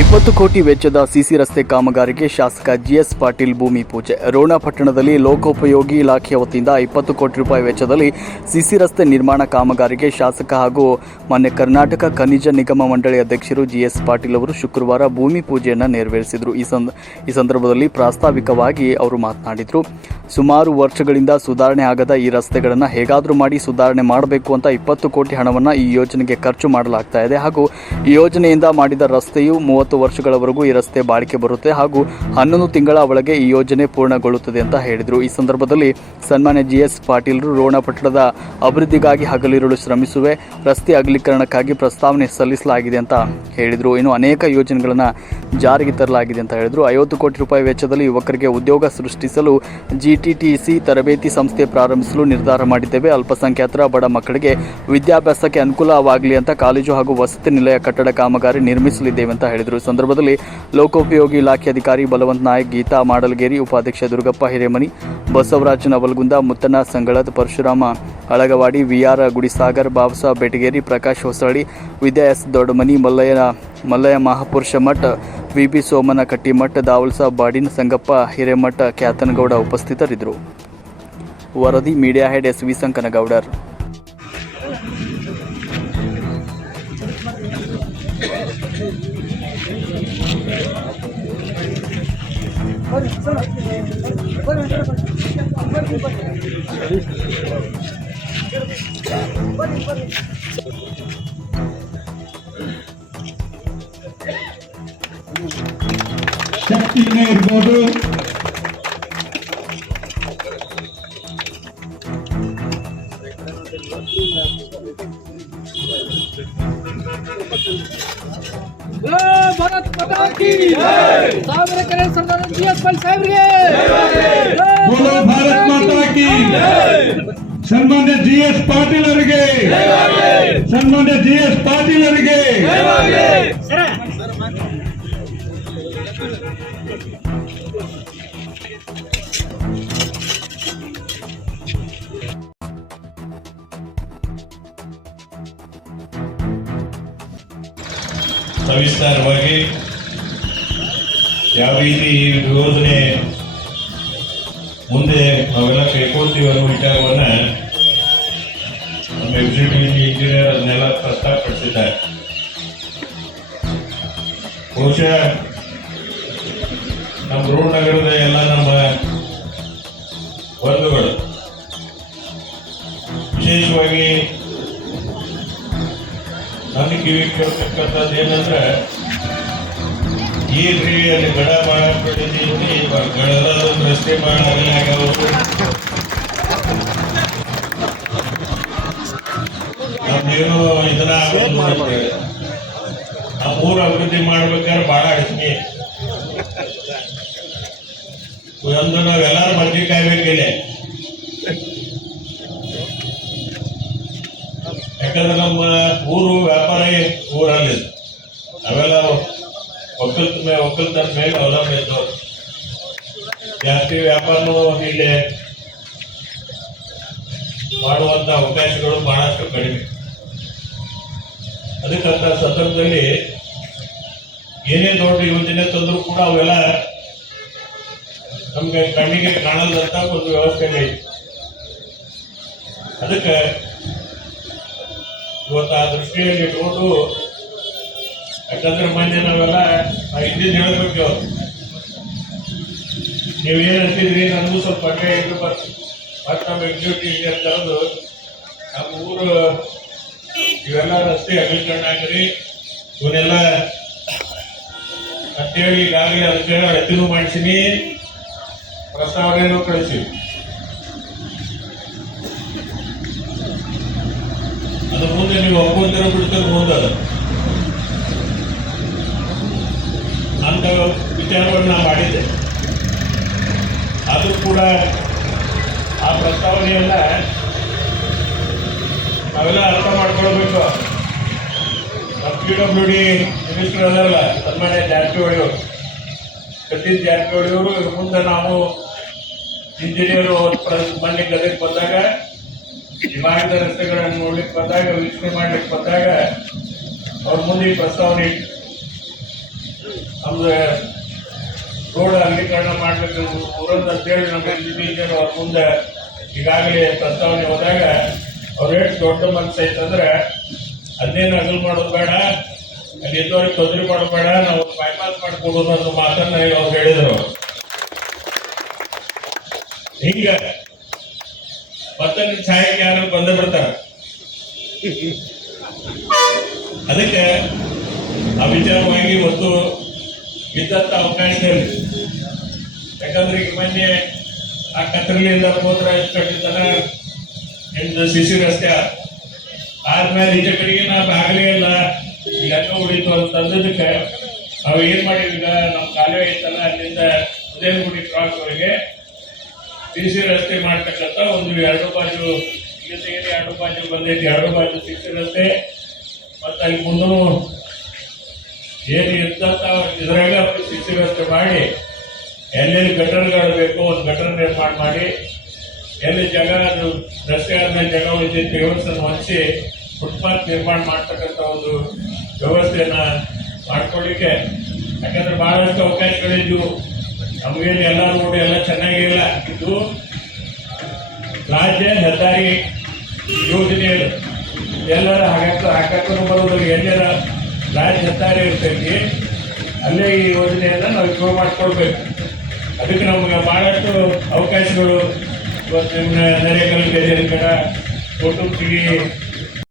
ಇಪ್ಪತ್ತು ಕೋಟಿ ವೆಚ್ಚದ ಸಿಸಿ ರಸ್ತೆ ಕಾಮಗಾರಿಗೆ ಶಾಸಕ ಜಿಎಸ್ ಪಾಟೀಲ್ ಭೂಮಿ ಪೂಜೆ. ರೋಣ ಪಟ್ಟಣದಲ್ಲಿ ಲೋಕೋಪಯೋಗಿ ಇಲಾಖೆಯ ವತಿಯಿಂದ ಇಪ್ಪತ್ತು ಕೋಟಿ ರೂಪಾಯಿ ವೆಚ್ಚದಲ್ಲಿ ಸಿಸಿ ರಸ್ತೆ ನಿರ್ಮಾಣ ಕಾಮಗಾರಿಗೆ ಶಾಸಕ ಹಾಗೂ ಮಾನ್ಯ ಕರ್ನಾಟಕ ಖನಿಜ ನಿಗಮ ಮಂಡಳಿ ಅಧ್ಯಕ್ಷರು ಜಿಎಸ್ ಪಾಟೀಲ್ ಅವರು ಶುಕ್ರವಾರ ಭೂಮಿ ಪೂಜೆಯನ್ನು ನೆರವೇರಿಸಿದರು. ಈ ಈ ಸಂದರ್ಭದಲ್ಲಿ ಪ್ರಾಸ್ತಾವಿಕವಾಗಿ ಅವರು ಮಾತನಾಡಿದರು. ಸುಮಾರು ವರ್ಷಗಳಿಂದ ಸುಧಾರಣೆ ಆಗದ ಈ ರಸ್ತೆಗಳನ್ನು ಹೇಗಾದರೂ ಮಾಡಿ ಸುಧಾರಣೆ ಮಾಡಬೇಕು ಅಂತ ಇಪ್ಪತ್ತು ಕೋಟಿ ಹಣವನ್ನು ಈ ಯೋಜನೆಗೆ ಖರ್ಚು ಮಾಡಲಾಗ್ತಾ ಇದೆ ಹಾಗೂ ಈ ಯೋಜನೆಯಿಂದ ಮಾಡಿದ ರಸ್ತೆಯು ಮೂವತ್ತು ವರ್ಷಗಳವರೆಗೂ ಈ ರಸ್ತೆ ಬಾಳಿಕೆ ಬರುತ್ತೆ ಹಾಗೂ ಹನ್ನೊಂದು ತಿಂಗಳ ಒಳಗೆ ಈ ಯೋಜನೆ ಪೂರ್ಣಗೊಳ್ಳುತ್ತದೆ ಅಂತ ಹೇಳಿದರು. ಈ ಸಂದರ್ಭದಲ್ಲಿ ಸನ್ಮಾನ್ಯ ಜಿ ಎಸ್ ಪಾಟೀಲರು ರೋಣಪಟ್ಟಣದ ಅಭಿವೃದ್ಧಿಗಾಗಿ ಹಗಲಿರುಳು ಶ್ರಮಿಸುವೆ, ರಸ್ತೆ ಅಗಲೀಕರಣಕ್ಕಾಗಿ ಪ್ರಸ್ತಾವನೆ ಸಲ್ಲಿಸಲಾಗಿದೆ ಅಂತ ಹೇಳಿದರು. ಇನ್ನು ಅನೇಕ ಯೋಜನೆಗಳನ್ನು ಜಾರಿಗೆ ತರಲಾಗಿದೆ ಅಂತ ಹೇಳಿದರು. ಐವತ್ತು ಕೋಟಿ ರೂಪಾಯಿ ವೆಚ್ಚದಲ್ಲಿ ಯುವಕರಿಗೆ ಉದ್ಯೋಗ ಸೃಷ್ಟಿಸಲು ಜಿಟಿಟಿಸಿ ತರಬೇತಿ ಸಂಸ್ಥೆ ಪ್ರಾರಂಭಿಸಲು ನಿರ್ಧಾರ ಮಾಡಿದ್ದೇವೆ. ಅಲ್ಪಸಂಖ್ಯಾತರ, ಬಡ ಮಕ್ಕಳಿಗೆ ವಿದ್ಯಾಭ್ಯಾಸಕ್ಕೆ ಅನುಕೂಲವಾಗಲಿ ಅಂತ ಕಾಲೇಜು ಹಾಗೂ ವಸತಿ ನಿಲಯ ಕಟ್ಟಡ ಕಾಮಗಾರಿ ನಿರ್ಮಿಸಲಿದ್ದೇವೆ ಅಂತ ಹೇಳಿದರು. ಸಂದರ್ಭದಲ್ಲಿ ಲೋಕೋಪಯೋಗಿ ಇಲಾಖೆ ಅಧಿಕಾರಿ ಬಲವಂತ ನಾಯಕ್, ಗೀತಾ ಮಾಡಲಗೇರಿ ಉಪಾಧ್ಯಕ್ಷ ದುರ್ಗಪ್ಪ ಹಿರೇಮನಿ ಬಸವರಾಜ ನವಲ್ಗುಂದ ಮುತ್ತನ ಸಂಗಳದ Parashurama Alagavadi VR Gudisagar Babasa Betageri, Prakash Hosalli, Vidya S Doddamani Mallayya Mallayya Mahapurusha Math V B ಸೋಮನ ಕಟ್ಟಿಮಠ, ದಾವಲ್ಸ ಬಾಡಿನ ಸಂಗಪ್ಪ ಹಿರೇಮಠ ಖ್ಯಾತನಗೌಡ ಉಪಸ್ಥಿತರಿದ್ದರು. ವರದಿ, media head S V Sankanagoudar. ಶಕ್ತಿನೇ ಇರ್ಬೋದು भारत माता की सामने करें सरदार जी अकबर साहब के। बोलो भारत माता की सन्मान्य जी एस पाटिल अरगे सन्मान्य G S Patil Arage Thank. ಸವಿಸ್ತಾರವಾಗಿ ಯಾವ ರೀತಿ ಈ ಯೋಜನೆ ಮುಂದೆ ನಾವೆಲ್ಲ ಕೈಕೊಳ್ತೀವಿ ಅನ್ನೋ ವಿಚಾರವನ್ನು ನಮ್ಮ ಎಕ್ಸಿಕ್ಯೂಟಿವ್ ಇಂಜಿನಿಯರ್ ಅದನ್ನೆಲ್ಲ ಪ್ರಸ್ತಾಪಪಡಿಸಿದ್ದಾರೆ. ಬಹುಶಃ ನಮ್ಮ ರೋಡ್ ನಗರದ ಎಲ್ಲ ಕಿವಿ ಕೇಳ್ತಕ್ಕಂಥದ್ದು ಏನಂದ್ರೆ, ಈ ಅಲ್ಲಿ ಗಡ ಬೆಳೆದೈತಿ ಗಡದ ರಸ್ತೆ ಆಗ್ಯಾವ ನಮ್ದೇನು ಇದನ್ನ. ಆ ಊರು ಅಭಿವೃದ್ಧಿ ಮಾಡ್ಬೇಕಾದ್ರೆ ಬಹಳ ಅಡಚಣೆ ಒಂದು ನಾವೆಲ್ಲರೂ ಮಂದಿ ಕಾಯ್ಬೇಕಿದೆ. ಯಾಕಂದ್ರೆ ನಮ್ಮ ಊರು ವ್ಯಾಪಾರ ಊರಲ್ಲಿ ಅವೆಲ್ಲ ಒಕ್ಕಲ್ತ ಮೇಲೆ ಒಕ್ಕಲ್ತನ ಮೇಲೆ ಇದ್ದವ್ರು ಜಾಸ್ತಿ ವ್ಯಾಪಾರನೂ ಇಲ್ಲಿ. ಮಾಡುವಂಥ ಅವಕಾಶಗಳು ಬಹಳಷ್ಟು ಕಡಿಮೆ. ಅದಕ್ಕಂತ ಸಂದರ್ಭದಲ್ಲಿ ಏನೇ ದೊಡ್ಡ ಯೋಜನೆ ತಂದ್ರು ಕೂಡ ಅವೆಲ್ಲ ನಮಗೆ ಕಣ್ಣಿಗೆ ಕಾಣದಂತ ಒಂದು ವ್ಯವಸ್ಥೆ ಐತಿ. ಅದಕ್ಕೆ ಇವತ್ತು ಆ ದೃಷ್ಟಿಯಲ್ಲಿ ಇಟ್ಕೊಂಡು ಯಾಕಂದ್ರೆ ಮೊನ್ನೆ ನಾವೆಲ್ಲ ಹಿಂದಿನ ಹೇಳ್ಬೇಕು ಅವ್ರು ನೀವೇನು ಅಂತಿದ್ರಿ ನನಗೂ ಸ್ವಲ್ಪ ಅಡ್ಡ ಇದ್ರು ಬರ್ತೀವಿ ಮತ್ತು ನಮ್ಮ ಎಕ್ಸಿಕ್ಯೂಟಿವ್ ಇಂಜಿನಿಯರ್ ಕರೆದು ನಮ್ಮ ಊರು ಇವೆಲ್ಲ ರಸ್ತೆ ಅಗಲೀಕರಣ ಆಗ್ರಿ. ಇವನ್ನೆಲ್ಲ ಅಂತೇಳಿ ಈಗಾಗಲೇ ಅದಕ್ಕೆ ಅಳತಿನೂ ಮಾಡಿಸಿನಿ. ಪ್ರಸ್ತಾವನೆಯೂ ಕಳಿಸಿವಿ ಅದು ಮುಂದೆ ನೀವು ಒಪ್ಕೊಂತೀರ ಬಿಡ್ತಾರೆ ಮುಂದೆ ಅಂತ ವಿಚಾರವನ್ನು ಮಾಡಿದ್ದೆ ಅದು ಕೂಡ ಆ ಪ್ರಸ್ತಾವನೆಯನ್ನ ನಾವೆಲ್ಲ ಅರ್ಥ ಮಾಡ್ಕೊಳ್ಬೇಕು. ನಮ್ಮ ಪಿ ಡಬ್ಲ್ಯೂ ಡಿ ಮಿನಿಸ್ಟರ್ ಅದಲ್ಲ ಸನ್ಮಾನ್ಯ ಜಾರಕಿಹೊಳಿ ಅವರು ಸತೀಶ್ ಜಾರಕಿಹೊಳಿ ಅವರು ಮುಂದೆ ನಾವು ಇಂಜಿನಿಯರು ಮನೆ ಗದಗೆ ಬಂದಾಗ ವಿಭಾಗದ ರಸ್ತೆಗಳನ್ನು ನೋಡ್ಲಿಕ್ಕೆ ಬಂದಾಗ, ವೀಕ್ಷಣೆ ಮಾಡ್ಲಿಕ್ಕೆ ಬಂದಾಗ, ಅವ್ರ ಮುಂದೆ ಈ ಪ್ರಸ್ತಾವನೆ ಇಟ್ಟು ನಮ್ದು ರೋಡ್ ಅಗಲೀಕರಣ ಮಾಡಬೇಕು ಊರಂತ ಅಂತೇಳಿ ನಮ್ಮ ಇಂಜಿನಿಯರ್ ಅವ್ರ ಮುಂದೆ ಈಗಾಗಲೇ ಪ್ರಸ್ತಾವನೆ ಹೋದಾಗ ಅವ್ರ ದೊಡ್ಡ ಮನಸ್ಸು ಐತಂದ್ರೆ ಅದೇನು ಅಗಲ್ ಮಾಡೋದು ಬೇಡ, ಅಲ್ಲಿ ಇದ್ದವ್ರಿಗೆ ತೊಂದರೆ ಮಾಡೋದು ಬೇಡ, ನಾವು ಬೈಪಾಸ್ ಮಾಡ್ಕೊಡೋದು ಅನ್ನೋ ಮಾತನ್ನ ಅವ್ರು ಹೇಳಿದರು. ಹಿಂಗ ಮತ್ತೆ ನಿಮ್ ಛಾಯಕ್ಕೆ ಯಾರು ಬಂದೇ ಬಿಡ್ತಾರೆ? ಅದಕ್ಕೆ ಆ ವಿಚಾರವಾಗಿ ಇವತ್ತು ಅವಕಾಶ ಅವಕಾಶದಲ್ಲಿ ಯಾಕಂದ್ರೆ ಈಗ ಮೊನ್ನೆ ಆ ಕತ್ತರಲಿಯಿಂದ ಪೋತ್ರ ಎಷ್ಟು ನಿಮ್ದು ಸಿಸಿ ರಸ್ತೆ ಆದ್ಮೇಲೆ ಈಚೆ ಕಡೆಗೆ ನಾವು ಆಗಲೇ ಇಲ್ಲ. ಹೆಂಗ ಉಳಿತು ಅಂತ ಅಂದದಕ್ಕೆ ನಾವು ಏನ್ ಮಾಡಿದ್ವಿ ನಮ್ಮ ಕಾಲುವೆ ಐತಲ್ಲ, ಅಲ್ಲಿಂದ ಉದಯಗುಡಿ ಕ್ರಾಸ್ ವರೆಗೆ ಸಿಸಿ ರಸ್ತೆ ಮಾಡ್ತಕ್ಕಂಥ ಒಂದು ಎರಡು ಬಾಜು ಜೊತೆಗೆ ಎರಡು ಬಾಜು ಬಂದೈತಿ. ಎರಡು ಬಾಜು ಸಿಸಿ ರಸ್ತೆ, ಮತ್ತೆ ಅಲ್ಲಿ ಮುಂದೂ ಏನು ಎಂತ ಇದ್ರಾಗ ಸಿಸಿ ವ್ಯವಸ್ಥೆ ಮಾಡಿ, ಎಲ್ಲೆಲ್ಲಿ ಗಟರ್ಗಳು ಬೇಕು ಒಂದು ಗಟರ್ ನಿರ್ಮಾಣ ಮಾಡಿ, ಎಲ್ಲಿ ಜಾಗ ಅದು ರಸ್ತೆಗಳ ಮೇಲೆ ಜಾಗ ಉಳಿದಿದ್ದ ವ್ಯವಸ್ಥೆಯನ್ನು ಹೊಂದಿಸಿ ಫುಟ್ಪಾತ್ ನಿರ್ಮಾಣ ಮಾಡ್ತಕ್ಕಂಥ ಒಂದು ವ್ಯವಸ್ಥೆಯನ್ನು ಮಾಡ್ಕೊಳ್ಳಿಕ್ಕೆ ಯಾಕಂದ್ರೆ ಬಹಳಷ್ಟು ಅವಕಾಶಗಳಿದ್ವು ನಮಗೇನು ಎಲ್ಲ ರೋಡ್ ಎಲ್ಲ ಚೆನ್ನಾಗಿಲ್ಲ ಇದು ರಾಜ್ಯ ಹೆದ್ದಾರಿ ಯೋಜನೆ ಅದು. ಎಲ್ಲರ ಹಾಕಕ್ಕ ಹಾಕಕ್ಕೂ ಬರೋದ್ರಲ್ಲಿ ಎಲ್ಲರ ರಾಜ್ಯ ಹೆದ್ದಾರಿ ಇರ್ತೈತಿ, ಅಲ್ಲೇ ಈ ಯೋಜನೆಯನ್ನು ನಾವು ಶುರು ಮಾಡ್ಕೊಳ್ಬೇಕು. ಅದಕ್ಕೆ ನಮ್ಗೆ ಭಾಳಷ್ಟು ಅವಕಾಶಗಳು ಇವತ್ತು ನಿಮ್ಮ ನರೇಗಲ್ ಗಜಲ್ ಕೂಡ ಕುಟುಂಬಿಗೆ